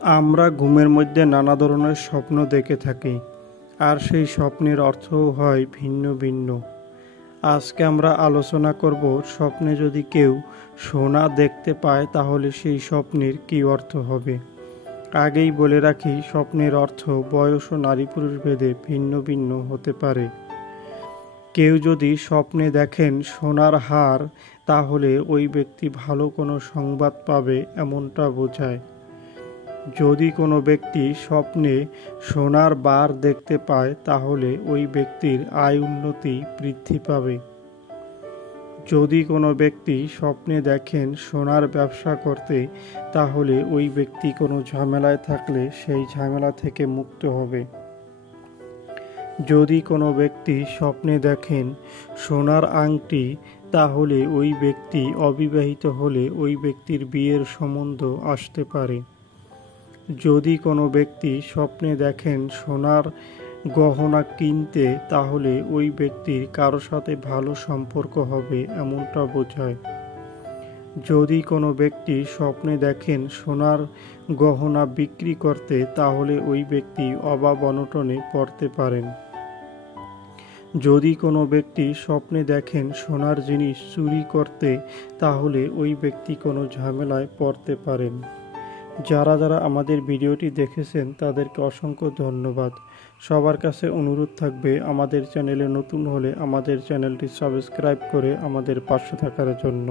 আমরা ঘুমের মধ্যে নানা ধরনের স্বপ্ন দেখে থাকি, আর সেই স্বপ্নের অর্থও হয় ভিন্ন ভিন্ন। আজকে আমরা আলোচনা করব, স্বপ্নে যদি কেউ সোনা দেখতে পায় তাহলে সেই স্বপ্নের কী অর্থ হবে। আগেই বলে রাখি, স্বপ্নের অর্থ বয়স ও নারী পুরুষ ভেদে ভিন্ন ভিন্ন হতে পারে। কেউ যদি স্বপ্নে দেখেন সোনার হার, তাহলে ওই ব্যক্তি ভালো কোনো সংবাদ পাবে এমনটা বোঝায়। যদি কোনো ব্যক্তি স্বপ্নে সোনার বার দেখতে পায় তাহলে ওই ব্যক্তির আয় উন্নতি বৃদ্ধি পাবে। যদি কোনো ব্যক্তি স্বপ্নে দেখেন সোনার ব্যবসা করতে, তাহলে ওই ব্যক্তি কোনো ঝামেলায় থাকলে সেই ঝামেলা থেকে মুক্ত হবে। যদি কোনো ব্যক্তি স্বপ্নে দেখেন সোনার আংটি, তাহলে ওই ব্যক্তি অবিবাহিত হলে ওই ব্যক্তির বিয়ের সম্বন্ধ আসতে পারে। যদি কোনো ব্যক্তি স্বপ্নে দেখেন সোনার গহনা কিনতে, তাহলে ওই ব্যক্তির কারো সাথে ভালো সম্পর্ক হবে এমনটা বোঝায়। যদি কোনো ব্যক্তি স্বপ্নে দেখেন সোনার গহনা বিক্রি করতে, তাহলে ওই ব্যক্তি অভাব অনটনে পড়তে পারেন। যদি কোনো ব্যক্তি স্বপ্নে দেখেন সোনার জিনিস চুরি করতে, তাহলে ওই ব্যক্তি কোনো ঝামেলায় পড়তে পারেন। যারা যারা আমাদের ভিডিওটি দেখেছেন তাদেরকে অসংখ্য ধন্যবাদ। সবার কাছে অনুরোধ থাকবে, আমাদের চ্যানেলে নতুন হলে আমাদের চ্যানেলটি সাবস্ক্রাইব করে আমাদের পাশে থাকার জন্য।